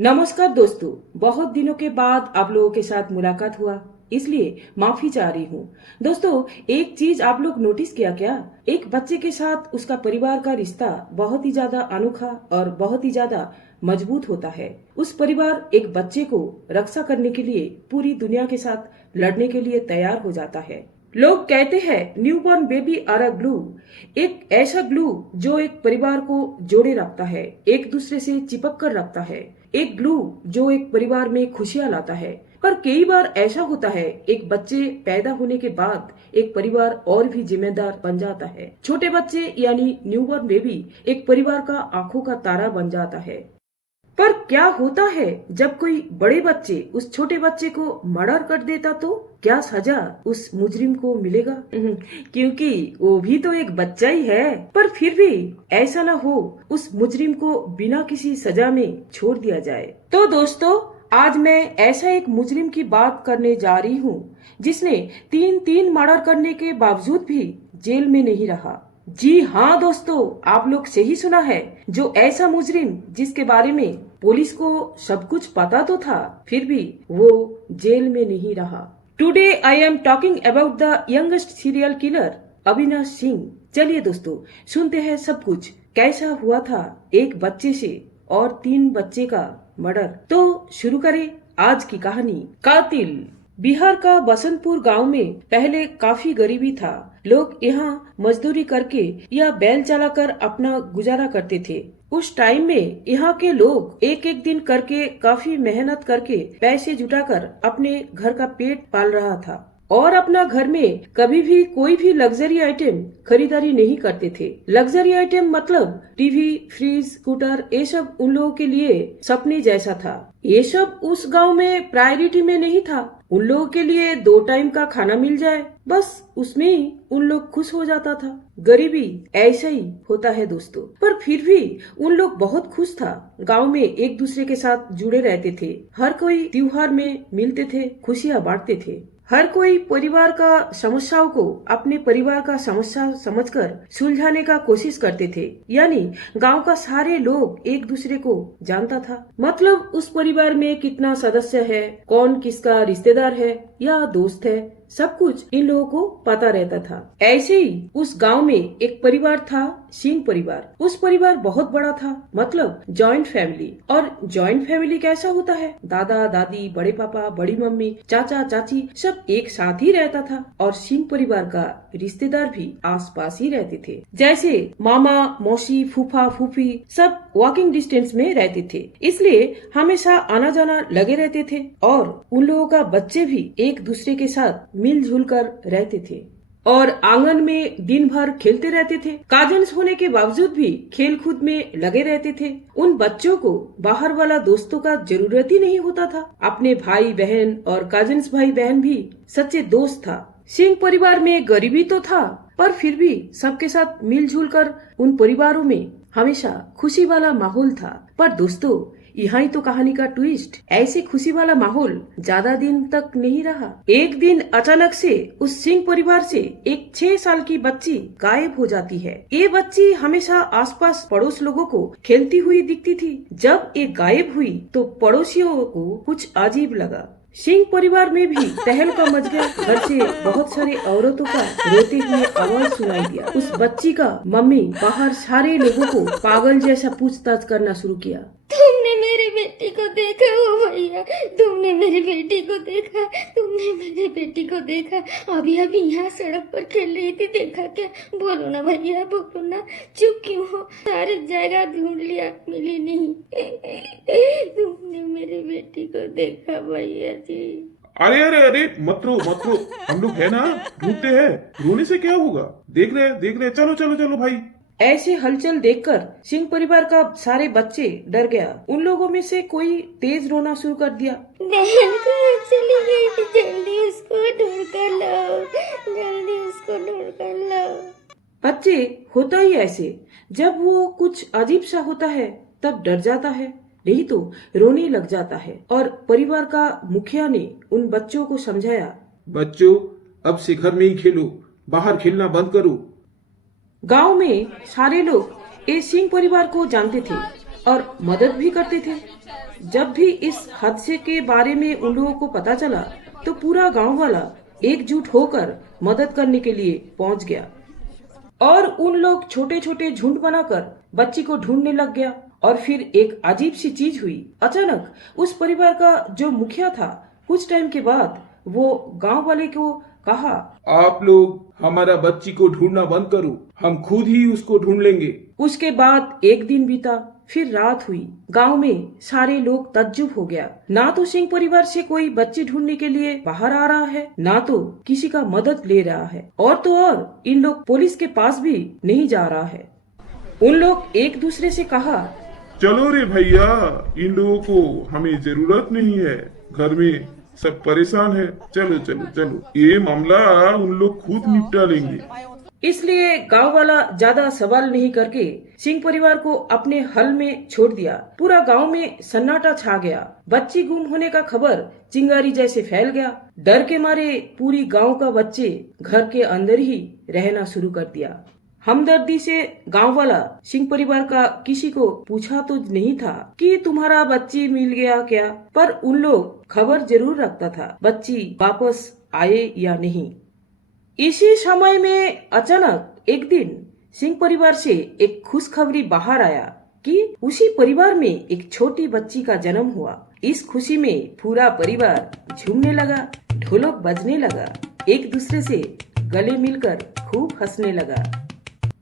नमस्कार दोस्तों, बहुत दिनों के बाद आप लोगों के साथ मुलाकात हुआ, इसलिए माफी चाह रही हूँ। दोस्तों, एक चीज आप लोग नोटिस किया क्या? एक बच्चे के साथ उसका परिवार का रिश्ता बहुत ही ज्यादा अनोखा और बहुत ही ज्यादा मजबूत होता है। उस परिवार एक बच्चे को रक्षा करने के लिए पूरी दुनिया के साथ लड़ने के लिए तैयार हो जाता है। लोग कहते हैं newborn baby are a glue, एक ऐसा ग्लू जो एक परिवार को जोड़े रखता है, एक दूसरे से चिपक कर रखता है, एक ग्लू जो एक परिवार में खुशियां लाता है। पर कई बार ऐसा होता है, एक बच्चे पैदा होने के बाद एक परिवार और भी जिम्मेदार बन जाता है। छोटे बच्चे यानी न्यूबॉर्न बेबी एक परिवार का आंखों का तारा बन जाता है। पर क्या होता है जब कोई बड़े बच्चे उस छोटे बच्चे को मर्डर कर देता, तो क्या सजा उस मुजरिम को मिलेगा? क्योंकि वो भी तो एक बच्चा ही है। पर फिर भी ऐसा ना हो उस मुजरिम को बिना किसी सजा में छोड़ दिया जाए। तो दोस्तों, आज मैं ऐसा एक मुजरिम की बात करने जा रही हूँ जिसने तीन मर्डर करने के बावजूद भी जेल में नहीं रहा। जी हाँ दोस्तों, आप लोग सही सुना है। जो ऐसा मुजरिम जिसके बारे में पुलिस को सब कुछ पता तो था, फिर भी वो जेल में नहीं रहा। Today I am talking about the youngest serial killer Avinash Singh. चलिए दोस्तों, सुनते हैं सब कुछ कैसा हुआ था एक बच्चे से और 3 बच्चे का मर्डर। तो शुरू करें आज की कहानी। कातिल। बिहार का बसंतपुर गांव में पहले काफी गरीबी था। लोग यहाँ मजदूरी करके या बैल चलाकर अपना गुजारा करते थे। उस टाइम में यहाँ के लोग एक एक दिन करके काफी मेहनत करके पैसे जुटाकर अपने घर का पेट पाल रहा था और अपना घर में कभी भी कोई भी लग्जरी आइटम खरीदारी नहीं करते थे। लग्जरी आइटम मतलब टीवी, फ्रिज, स्कूटर, ये सब उन लोगों के लिए सपने जैसा था। ये सब उस गांव में प्रायोरिटी में नहीं था। उन लोगों के लिए 2 टाइम का खाना मिल जाए, बस उसमें ही उन लोग खुश हो जाता था। गरीबी ऐसा ही होता है दोस्तों, पर फिर भी उन लोग बहुत खुश था। गांव में एक दूसरे के साथ जुड़े रहते थे। हर कोई त्योहार में मिलते थे, खुशियाँ बांटते थे। हर कोई परिवार का समस्याओं को अपने परिवार का समस्या समझकर सुलझाने का कोशिश करते थे। यानी गांव का सारे लोग एक दूसरे को जानता था। मतलब उस परिवार में कितना सदस्य है, कौन किसका रिश्तेदार है या दोस्त है, सब कुछ इन लोगों को पता रहता था। ऐसे ही उस गांव में एक परिवार था, सिंह परिवार। उस परिवार बहुत बड़ा था, मतलब जॉइंट फैमिली। और जॉइंट फैमिली कैसा होता है? दादा दादी, बड़े पापा, बड़ी मम्मी, चाचा चाची सब एक साथ ही रहता था। और सिंह परिवार का रिश्तेदार भी आस पास ही रहते थे, जैसे मामा, मौसी, फूफा, फूफी सब वॉकिंग डिस्टेंस में रहते थे। इसलिए हमेशा आना जाना लगे रहते थे और उन लोगों का बच्चे भी एक दूसरे के साथ मिलजुल कर रहते थे और आंगन में दिन भर खेलते रहते थे। काजन्स होने के बावजूद भी खेल कूद में लगे रहते थे। उन बच्चों को बाहर वाला दोस्तों का जरूरत ही नहीं होता था। अपने भाई बहन और काजन्स भाई बहन भी सच्चे दोस्त था। सिंह परिवार में गरीबी तो था, पर फिर भी सबके साथ मिलजुल कर उन परिवारों में हमेशा खुशी वाला माहौल था। पर दोस्तों, यहाँ ही तो कहानी का ट्विस्ट। ऐसे खुशी वाला माहौल ज्यादा दिन तक नहीं रहा। एक दिन अचानक से उस सिंह परिवार से एक 6 साल की बच्ची गायब हो जाती है। ये बच्ची हमेशा आसपास पड़ोस लोगों को खेलती हुई दिखती थी। जब ये गायब हुई तो पड़ोसियों को कुछ अजीब लगा। सिंह परिवार में भी तहलका मच गया। घर से बहुत सारे औरतों का रोते हुए आवाज सुनाई दिया। उस बच्ची का मम्मी बाहर सारे लोगों को पागल जैसा पूछताछ करना शुरू किया। तुमने मेरी बेटी को देखा हो भैया? तुमने मेरी बेटी को देखा? तुमने मेरी बेटी को देखा? अभी अभी यहाँ सड़क पर खेल रही थी, देखा क्या? बोलो ना भैया, बोलो ना। चुप क्यों हो? सारी जगह ढूंढ लिया, मिली नहीं। तुमने मेरी बेटी को देखा भैया जी? अरे अरे अरे, मत रो मत रो, हम लोग है ना, ढूंढते हैं। रोने से क्या होगा? देख रहे, चलो चलो चलो भाई। ऐसे हलचल देखकर सिंह परिवार का सारे बच्चे डर गया। उन लोगों में से कोई तेज रोना शुरू कर दिया। बहन कहाँ चली गई? जल्दी उसको ढूंढ कर लाओ, जल्दी उसको ढूंढ कर लाओ। बच्चे होता ही ऐसे, जब वो कुछ अजीब सा होता है तब डर जाता है, नहीं तो रोने लग जाता है। और परिवार का मुखिया ने उन बच्चों को समझाया, बच्चों, अब से घर में ही खेलो, बाहर खेलना बंद करो। गांव में सारे लोग ये सिंह परिवार को जानते थे। और मदद भी करते थे। जब भी इस हादसे के बारे में उन लोगों को पता चला तो पूरा गांव वाला एकजुट होकर मदद करने के लिए पहुंच गया और उन लोग छोटे छोटे झुंड बनाकर बच्ची को ढूंढने लग गया। और फिर एक अजीब सी चीज हुई। अचानक उस परिवार का जो मुखिया था, कुछ टाइम के बाद वो गांव वाले को कहा, आप लोग हमारा बच्ची को ढूंढना बंद करो, हम खुद ही उसको ढूंढ लेंगे। उसके बाद एक दिन बीता, फिर रात हुई। गांव में सारे लोग तज्जुब हो गया। ना तो सिंह परिवार से कोई बच्ची ढूंढने के लिए बाहर आ रहा है, ना तो किसी का मदद ले रहा है, और तो और इन लोग पुलिस के पास भी नहीं जा रहा है। उन लोग एक दूसरे से कहा, चलो रे भैया, इन लोगों को हमें जरूरत नहीं है, घर में सब परेशान है, चलो चलो चलो, ये मामला उन लोग खुद निपटा लेंगे। इसलिए गांव वाला ज्यादा सवाल नहीं करके सिंह परिवार को अपने हल में छोड़ दिया। पूरा गांव में सन्नाटा छा गया। बच्ची गुम होने का खबर चिंगारी जैसे फैल गया। डर के मारे पूरी गांव का बच्चे घर के अंदर ही रहना शुरू कर दिया। हमदर्दी से गांव वाला सिंह परिवार का किसी को पूछा तो नहीं था कि तुम्हारा बच्ची मिल गया क्या, पर उन लोग खबर जरूर रखता था बच्ची वापस आए या नहीं। इसी समय में अचानक एक दिन सिंह परिवार से एक खुशखबरी बाहर आया कि उसी परिवार में एक छोटी बच्ची का जन्म हुआ। इस खुशी में पूरा परिवार झूमने लगा, ढोलक बजने लगा, एक दूसरे से गले मिलकर खूब हंसने लगा।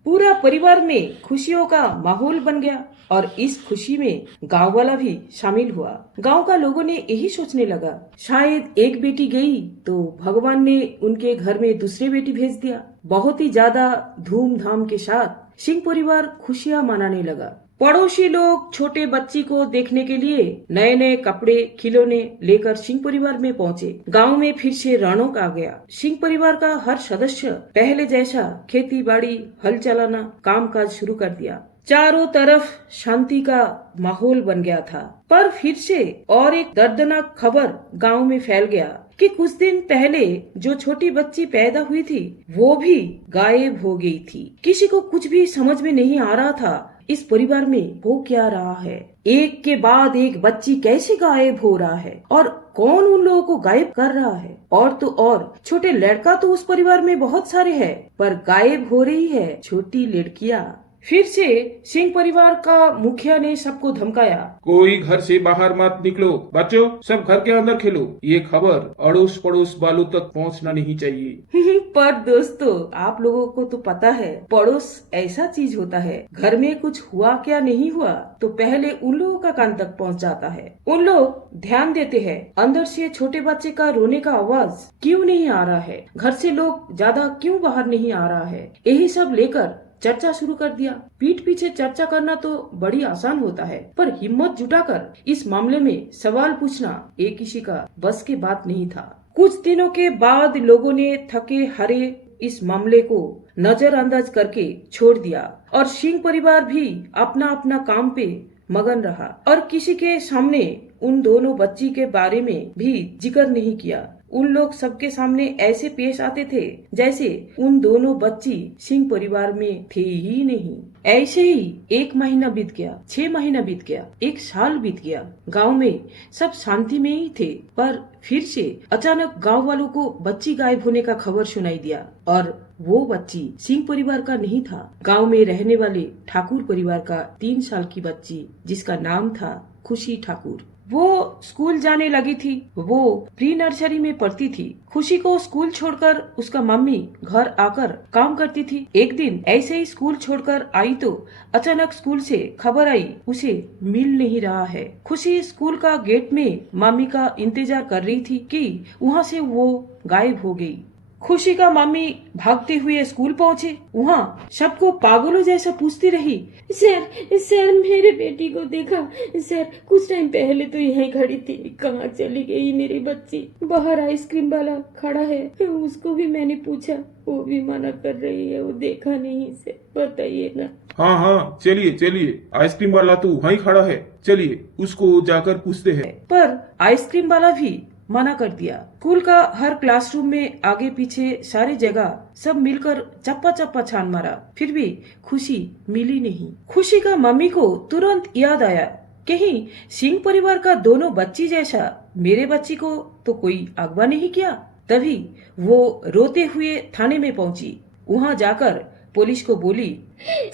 पूरा परिवार में खुशियों का माहौल बन गया और इस खुशी में गांव वाला भी शामिल हुआ। गांव का लोगों ने यही सोचने लगा, शायद एक बेटी गई तो भगवान ने उनके घर में दूसरी बेटी भेज दिया। बहुत ही ज्यादा धूमधाम के साथ सिंह परिवार खुशियां मनाने लगा। पड़ोसी लोग छोटे बच्ची को देखने के लिए नए नए कपड़े, खिलौने लेकर सिंह परिवार में पहुंचे। गांव में फिर से रौनक आ गया। सिंह परिवार का हर सदस्य पहले जैसा खेती बाड़ी, हल चलाना, काम काज शुरू कर दिया। चारों तरफ शांति का माहौल बन गया था। पर फिर से और एक दर्दनाक खबर गांव में फैल गया कि कुछ दिन पहले जो छोटी बच्ची पैदा हुई थी वो भी गायब हो गई थी। किसी को कुछ भी समझ में नहीं आ रहा था इस परिवार में हो क्या रहा है। एक के बाद एक बच्ची कैसे गायब हो रहा है और कौन उन लोगों को गायब कर रहा है। और तो और छोटे लड़का तो उस परिवार में बहुत सारे हैं, पर गायब हो रही है छोटी लड़कियां। फिर से सिंह परिवार का मुखिया ने सबको धमकाया, कोई घर से बाहर मत निकलो, बच्चों सब घर के अंदर खेलो, ये खबर अड़ोस पड़ोस वालों तक पहुंचना नहीं चाहिए। पर दोस्तों, आप लोगों को तो पता है पड़ोस ऐसा चीज होता है, घर में कुछ हुआ क्या नहीं हुआ तो पहले उन लोगों का कान तक पहुंच जाता है। उन लोग ध्यान देते हैं अंदर से छोटे बच्चे का रोने का आवाज क्यों नहीं आ रहा है, घर से लोग ज्यादा क्यों बाहर नहीं आ रहा है। यही सब लेकर चर्चा शुरू कर दिया। पीठ पीछे चर्चा करना तो बड़ी आसान होता है, पर हिम्मत जुटाकर इस मामले में सवाल पूछना ये किसी का बस की बात नहीं था। कुछ दिनों के बाद लोगों ने थके हारे इस मामले को नजरअंदाज करके छोड़ दिया और सिंह परिवार भी अपना अपना काम पे मगन रहा और किसी के सामने उन दोनों बच्ची के बारे में भी जिक्र नहीं किया। उन लोग सबके सामने ऐसे पेश आते थे जैसे उन दोनों बच्ची सिंह परिवार में थे ही नहीं। ऐसे ही 1 महीना बीत गया, 6 महीना बीत गया, 1 साल बीत गया। गांव में सब शांति में ही थे, पर फिर से अचानक गांव वालों को बच्ची गायब होने का खबर सुनाई दिया और वो बच्ची सिंह परिवार का नहीं था, गांव में रहने वाले ठाकुर परिवार का 3 साल की बच्ची जिसका नाम था खुशी ठाकुर। वो स्कूल जाने लगी थी। वो प्री नर्सरी में पढ़ती थी। खुशी को स्कूल छोड़कर उसका मम्मी घर आकर काम करती थी। एक दिन ऐसे ही स्कूल छोड़कर आई तो अचानक स्कूल से खबर आई उसे मिल नहीं रहा है। खुशी स्कूल का गेट में मम्मी का इंतजार कर रही थी कि वहाँ से वो गायब हो गई। खुशी का मम्मी भागते हुए स्कूल पहुँचे। वहाँ सबको पागलों जैसा पूछती रही, सर मेरे बेटी को देखा सर, कुछ टाइम पहले तो यहीं खड़ी थी, कहाँ चली गई मेरी बच्ची। बाहर आइसक्रीम वाला खड़ा है, उसको भी मैंने पूछा, वो भी मना कर रही है, वो देखा नहीं से, बताइए ना। हाँ हाँ चलिए चलिए, आइसक्रीम वाला तो वहीं खड़ा है, चलिए उसको जाकर पूछते हैं। पर आइसक्रीम वाला भी मना कर दिया। स्कूल का हर क्लासरूम में आगे पीछे सारी जगह सब मिलकर चप्पा चप्पा छान मारा, फिर भी खुशी मिली नहीं। खुशी का मम्मी को तुरंत याद आया, कहीं सिंह परिवार का दोनों बच्ची जैसा मेरे बच्ची को तो कोई अगवा नहीं किया। तभी वो रोते हुए थाने में पहुंची। वहां जाकर पुलिस को बोली,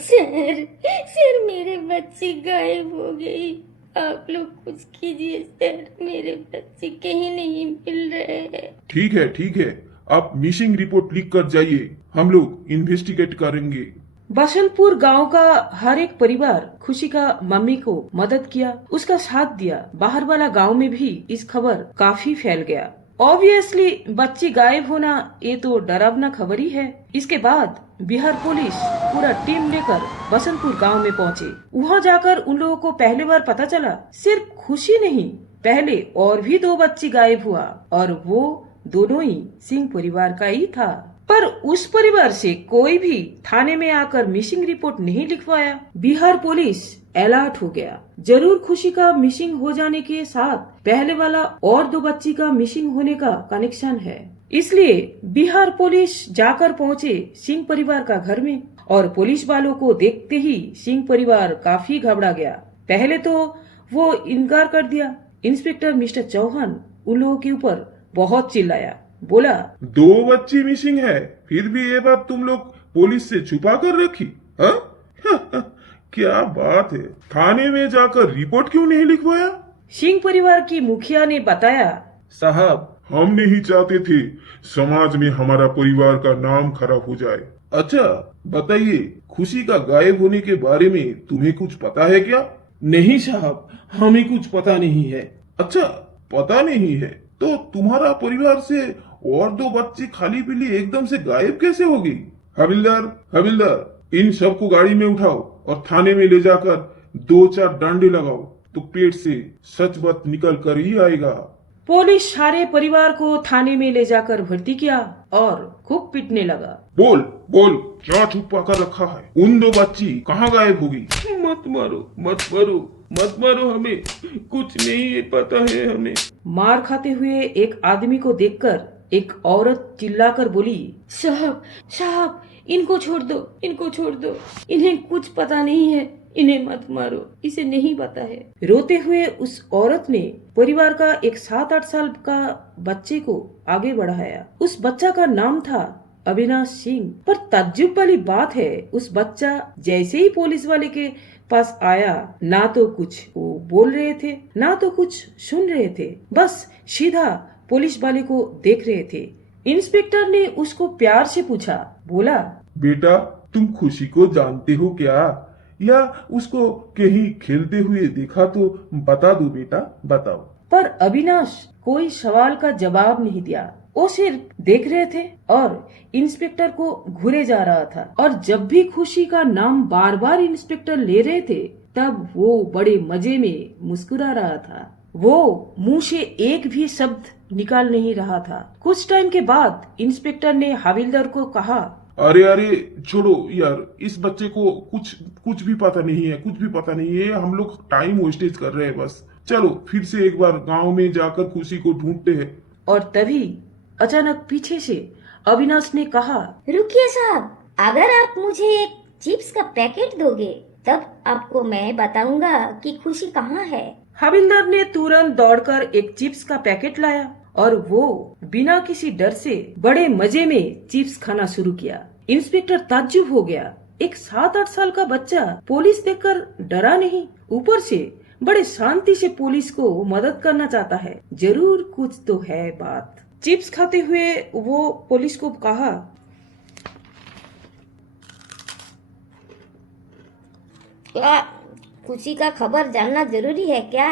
सर मेरे बच्चे गायब हो गई, आप लोग कुछ कीजिए सर, मेरे बच्चे कहीं नहीं मिल रहे हैं। ठीक है, आप मिसिंग रिपोर्ट लिख कर जाइए, हम लोग इन्वेस्टिगेट करेंगे। बसंतपुर गांव का हर एक परिवार खुशी का मम्मी को मदद किया, उसका साथ दिया। बाहर वाला गांव में भी इस खबर काफी फैल गया। ऑब्वियसली बच्ची गायब होना ये तो डरावना खबर ही है। इसके बाद बिहार पुलिस पूरा टीम लेकर बसंतपुर गांव में पहुंचे। वहां जाकर उन लोगों को पहली बार पता चला सिर्फ खुशी नहीं, पहले और भी 2 बच्ची गायब हुआ और वो दोनों ही सिंह परिवार का ही था। पर उस परिवार से कोई भी थाने में आकर मिसिंग रिपोर्ट नहीं लिखवाया। बिहार पुलिस अलर्ट हो गया, जरूर खुशी का मिसिंग हो जाने के साथ पहले वाला और 2 बच्ची का मिसिंग होने का कनेक्शन है। इसलिए बिहार पुलिस जाकर पहुंचे सिंह परिवार का घर में और पुलिस वालों को देखते ही सिंह परिवार काफी घबरा गया। पहले तो वो इनकार कर दिया। इंस्पेक्टर मिस्टर चौहान उन लोगों के ऊपर बहुत चिल्लाया, बोला, 2 बच्ची मिसिंग है, फिर भी ये बात तुम लोग पुलिस से छुपा कर रखी? हाँ? क्या बात है, थाने में जाकर रिपोर्ट क्यों नहीं लिखवाया? सिंह परिवार की मुखिया ने बताया, साहब, हम नहीं चाहते थे समाज में हमारा परिवार का नाम खराब हो जाए। अच्छा बताइए, खुशी का गायब होने के बारे में तुम्हें कुछ पता है क्या? नहीं साहब, हमें कुछ पता नहीं है। अच्छा, पता नहीं है तो तुम्हारा परिवार से और 2 बच्ची खाली पीली एकदम से गायब कैसे होगी? हविलदार, इन सबको गाड़ी में उठाओ और थाने में ले जाकर 2-4 डंडे लगाओ, तो पेट से सच बात निकल कर ही आएगा। पुलिस सारे परिवार को थाने में ले जाकर भर्ती किया और खूब पीटने लगा। बोल क्या छुपा कर रखा है? उन 2 बच्ची कहाँ गायब होगी? मत मारो हमें, कुछ नहीं पता है हमें। मार खाते हुए एक आदमी को देखकर एक औरत चिल्लाकर बोली, साहब इनको छोड़ दो, इन्हें कुछ पता नहीं है, इन्हें मत मारो, इसे नहीं पता है। रोते हुए उस औरत ने परिवार का एक 7-8 साल का बच्चे को आगे बढ़ाया। उस बच्चा का नाम था अविनाश सिंह। पर ताज्जुब वाली बात है, उस बच्चा जैसे ही पुलिस वाले के पास आया, ना तो कुछ वो बोल रहे थे, ना तो कुछ सुन रहे थे, बस सीधा पुलिस वाले को देख रहे थे। इंस्पेक्टर ने उसको प्यार से पूछा, बोला, बेटा तुम खुशी को जानते हो क्या, या उसको कहीं खेलते हुए देखा तो बता दो बेटा, बताओ। पर अविनाश कोई सवाल का जवाब नहीं दिया, वो सिर्फ देख रहे थे और इंस्पेक्टर को घूरे जा रहा था। और जब भी खुशी का नाम बार बार इंस्पेक्टर ले रहे थे, तब वो बड़े मजे में मुस्कुरा रहा था। वो मुंह से एक भी शब्द निकाल नहीं रहा था। कुछ टाइम के बाद इंस्पेक्टर ने हविलदार को कहा, अरे छोड़ो यार, इस बच्चे को कुछ भी पता नहीं है, हम लोग टाइम वेस्टेज कर रहे हैं बस। चलो फिर से एक बार गांव में जाकर खुशी को ढूंढते हैं। और तभी अचानक पीछे से अविनाश ने कहा, रुकिए साहब, अगर आप मुझे एक चिप्स का पैकेट दोगे तब आपको मैं बताऊंगा कि खुशी कहाँ है। हविलदार ने तुरंत दौड़कर एक चिप्स का पैकेट लाया और वो बिना किसी डर से बड़े मजे में चिप्स खाना शुरू किया। इंस्पेक्टर ताज्जुब हो गया। एक 7-8 साल का बच्चा पुलिस देखकर डरा नहीं, ऊपर से बड़े शांति से पुलिस को मदद करना चाहता है, जरूर कुछ तो है बात। चिप्स खाते हुए वो पुलिस को कहा, क्या खुशी का खबर जानना जरूरी है क्या?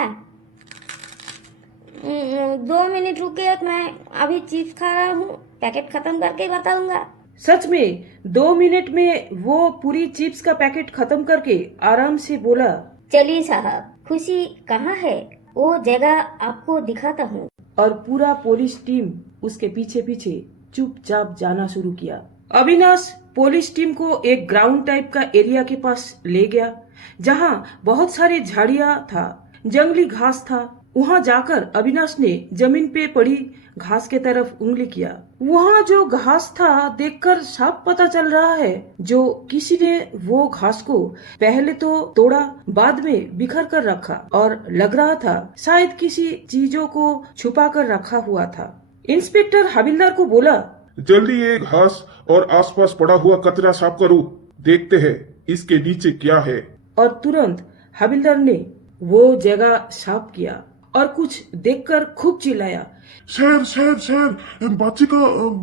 2 मिनट रुके, मैं अभी चिप्स खा रहा हूँ, पैकेट खत्म करके बताऊंगा। सच में 2 मिनट में वो पूरी चिप्स का पैकेट खत्म करके आराम से बोला, चलिए साहब, खुशी कहाँ है वो जगह आपको दिखाता हूँ। और पूरा पुलिस टीम उसके पीछे पीछे चुपचाप जाना शुरू किया। अविनाश पुलिस टीम को एक ग्राउंड टाइप का एरिया के पास ले गया, जहाँ बहुत सारी झाड़ियाँ था, जंगली घास था वहाँ जाकर अविनाश ने जमीन पे पड़ी घास के तरफ उंगली किया। वहाँ जो घास था देखकर साफ पता चल रहा है जो किसी ने वो घास को पहले तो तोड़ा, बाद में बिखर कर रखा और लग रहा था शायद किसी चीजों को छुपा कर रखा हुआ था। इंस्पेक्टर हविलदार को बोला, जल्दी ये घास और आसपास पड़ा हुआ कचरा साफ करो, देखते हैं इसके नीचे क्या है। और तुरंत हविलदार ने वो जगह साफ किया और कुछ देखकर खूब चिल्लाया, सर सर सर, बच्चे का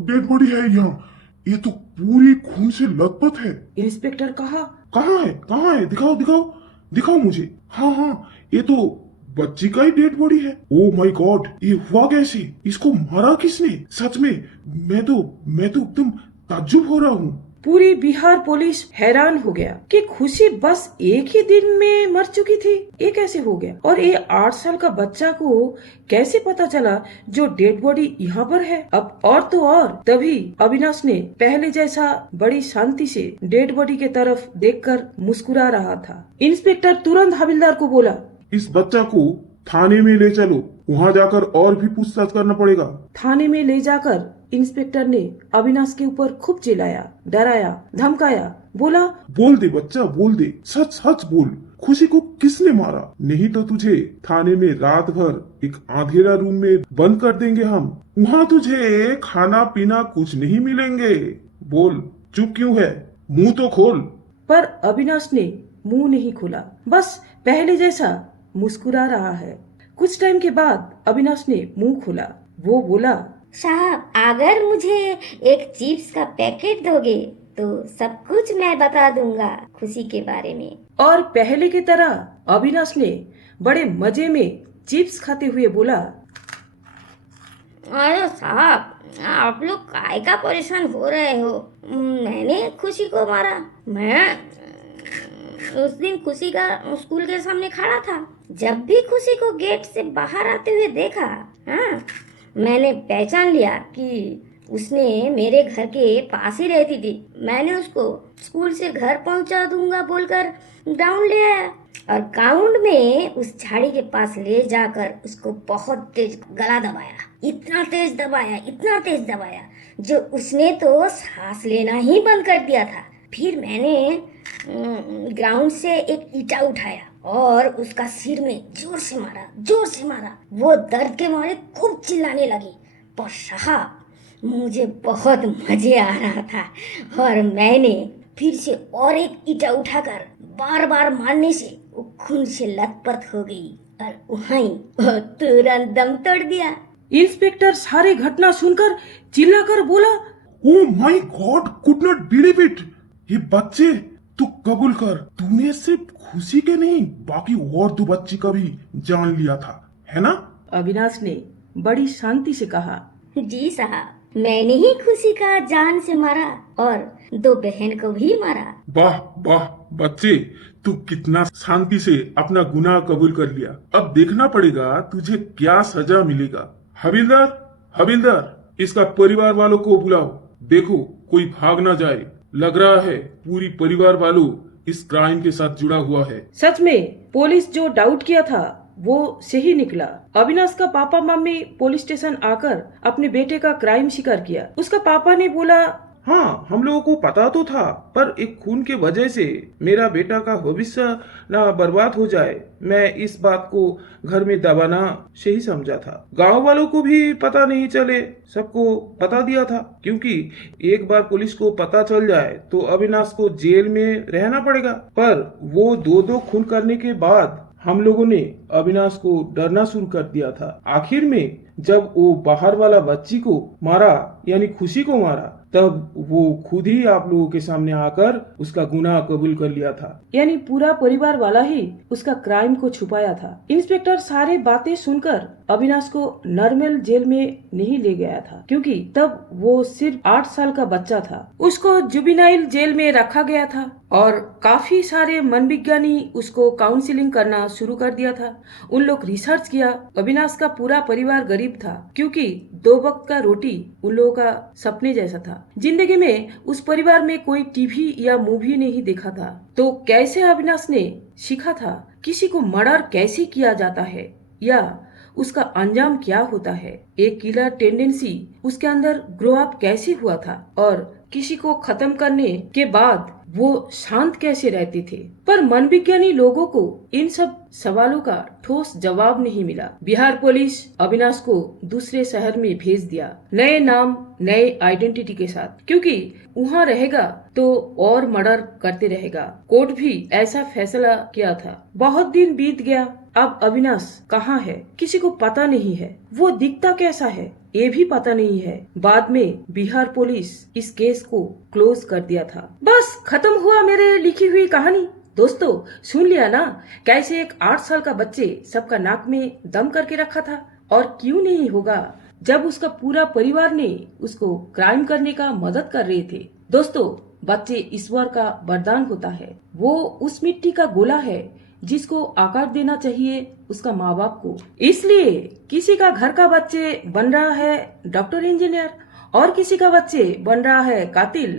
डेड बॉडी है यहाँ, ये तो पूरी खून से लथपथ है। इंस्पेक्टर कहा, कहाँ है, दिखाओ दिखाओ दिखाओ मुझे। हाँ हाँ, ये तो बच्ची का ही डेड बॉडी है। ओ माय गॉड, ये हुआ कैसे? इसको मारा किसने? सच में मैं तो एकदम ताज्जुब हो रहा हूँ। पूरी बिहार पुलिस हैरान हो गया कि खुशी बस एक ही दिन में मर चुकी थी, ये कैसे हो गया? और ये 8 साल का बच्चा को कैसे पता चला जो डेड बॉडी यहाँ पर है? अब और तो और तभी अविनाश ने पहले जैसा बड़ी शांति से डेड बॉडी के तरफ देखकर मुस्कुरा रहा था। इंस्पेक्टर तुरंत हविलदार को बोला, इस बच्चा को थाने में ले चलो, वहाँ जाकर और भी पूछताछ करना पड़ेगा। थाने में ले जाकर इंस्पेक्टर ने अविनाश के ऊपर खूब चिल्लाया, डराया, धमकाया, बोला, बोल दे बच्चा, बोल दे, सच सच बोल, खुशी को किसने मारा? नहीं तो तुझे थाने में रात भर एक अंधेरा रूम में बंद कर देंगे हम। वहाँ तुझे खाना पीना कुछ नहीं मिलेंगे। बोल, चुप क्यों है? मुंह तो खोल। पर अविनाश ने मुंह नहीं खोला, बस पहले जैसा मुस्कुरा रहा है। कुछ टाइम के बाद अविनाश ने मुंह खोला। वो बोला, साहब, अगर मुझे एक चिप्स का पैकेट दोगे तो सब कुछ मैं बता दूंगा खुशी के बारे में। और पहले की तरह अविनाश ने बड़े मजे में चिप्स खाते हुए बोला, अरे साहब, आप लोग काय का परेशान हो रहे हो? मैंने खुशी को मारा। मैं उस दिन खुशी का स्कूल के सामने खड़ा था। जब भी खुशी को गेट से बाहर आते हुए देखा, हाँ, मैंने पहचान लिया कि उसने मेरे घर के पास ही रहती थी। मैंने उसको स्कूल से घर पहुंचा दूंगा बोलकर ग्राउंड ले आया और ग्राउंड में उस झाड़ी के पास ले जाकर उसको बहुत तेज गला दबाया। इतना तेज दबाया जो उसने तो सांस लेना ही बंद कर दिया था। फिर मैंने ग्राउंड से एक ईंटा उठाया और उसका सिर में जोर से मारा। वो दर्द के मारे खूब चिल्लाने लगी। पर साहब, मुझे बहुत मजे आ रहा था और मैंने फिर से और एक ईंटा उठाकर बार मारने से वो खून से लथपथ हो गई और वहीं वो तुरंत दम तोड़ दिया। इंस्पेक्टर सारी घटना सुनकर चिल्लाकर बोला, oh my God, could not believe it. ये बच्चे तू कबूल कर, तूने सिर्फ खुशी के नहीं बाकी और 2 बच्ची का भी जान लिया था, है ना? अविनाश ने बड़ी शांति से कहा, जी साहब, मैंने ही खुशी का जान से मारा और 2 बहन को भी मारा। वाह वाह बच्चे, तू कितना शांति से अपना गुनाह कबूल कर लिया। अब देखना पड़ेगा तुझे क्या सजा मिलेगा। हविलदार, इसका परिवार वालों को बुलाओ। देखो कोई भाग ना जाए। लग रहा है पूरी परिवार वालों इस क्राइम के साथ जुड़ा हुआ है। सच में पुलिस जो डाउट किया था वो सही निकला। अविनाश का पापा मम्मी पुलिस स्टेशन आकर अपने बेटे का क्राइम स्वीकार किया। उसका पापा ने बोला, हाँ, हम लोगों को पता तो था, पर एक खून के वजह से मेरा बेटा का भविष्य ना बर्बाद हो जाए, मैं इस बात को घर में दबाना सही समझा था। गांव वालों को भी पता नहीं चले, सबको बता दिया था, क्योंकि एक बार पुलिस को पता चल जाए तो अविनाश को जेल में रहना पड़ेगा। पर वो 2 खून करने के बाद हम लोगों ने अविनाश को डरना शुरू कर दिया था। आखिर में जब वो बाहर वाला बच्ची को मारा, यानी खुशी को मारा, तब वो खुद ही आप लोगों के सामने आकर उसका गुनाह कबूल कर लिया था। यानी पूरा परिवार वाला ही उसका क्राइम को छुपाया था। इंस्पेक्टर सारे बातें सुनकर अविनाश को नॉर्मल जेल में नहीं ले गया था, क्योंकि तब वो सिर्फ 8 साल का बच्चा था। उसको जुबिनाइल जेल में रखा गया था और काफी सारे मनोविज्ञानी उसको काउंसलिंग करना शुरू कर दिया था। उन लोग रिसर्च किया। अविनाश का पूरा परिवार गरीब था, क्योंकि 2 वक्त का रोटी उन लोगों का सपने जैसा था। जिंदगी में उस परिवार में कोई टीवी या मूवी नहीं देखा था। तो कैसे अविनाश ने सीखा था किसी को मर्डर कैसे किया जाता है, या उसका अंजाम क्या होता है, एक किलर टेंडेंसी उसके अंदर ग्रो अप कैसे हुआ था और किसी को खत्म करने के बाद वो शांत कैसे रहते थे। पर मनोविज्ञानी लोगों को इन सब सवालों का ठोस जवाब नहीं मिला। बिहार पुलिस अविनाश को दूसरे शहर में भेज दिया, नए नाम नए आइडेंटिटी के साथ, क्योंकि वहाँ रहेगा तो और मर्डर करते रहेगा। कोर्ट भी ऐसा फैसला किया था। बहुत दिन बीत गया, अब अविनाश कहाँ है किसी को पता नहीं है, वो दिखता कैसा है ये भी पता नहीं है। बाद में बिहार पुलिस इस केस को क्लोज कर दिया था। बस खत्म हुआ मेरे लिखी हुई कहानी। दोस्तों सुन लिया ना, कैसे एक 8 साल का बच्चे सबका नाक में दम करके रखा था, और क्यों नहीं होगा जब उसका पूरा परिवार ने उसको क्राइम करने का मदद कर रहे थे। दोस्तों बच्चे ईश्वर का वरदान होता है, वो उस मिट्टी का गोला है जिसको आकार देना चाहिए उसका माँ बाप को। इसलिए किसी का घर का बच्चे बन रहा है डॉक्टर इंजीनियर और किसी का बच्चे बन रहा है कातिल।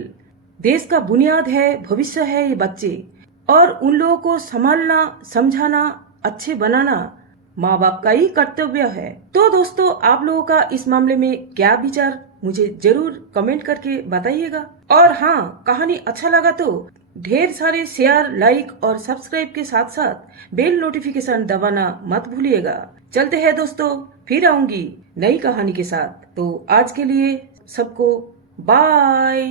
देश का बुनियाद है, भविष्य है ये बच्चे, और उन लोगों को संभालना, समझाना, अच्छे बनाना माँ बाप का ही कर्तव्य है। तो दोस्तों आप लोगों का इस मामले में क्या विचार मुझे जरूर कमेंट करके बताइएगा। और हाँ, कहानी अच्छा लगा तो ढेर सारे शेयर, लाइक और सब्सक्राइब के साथ साथ बेल नोटिफिकेशन दबाना मत भूलिएगा। चलते हैं दोस्तों, फिर आऊंगी नई कहानी के साथ। तो आज के लिए सबको बाय।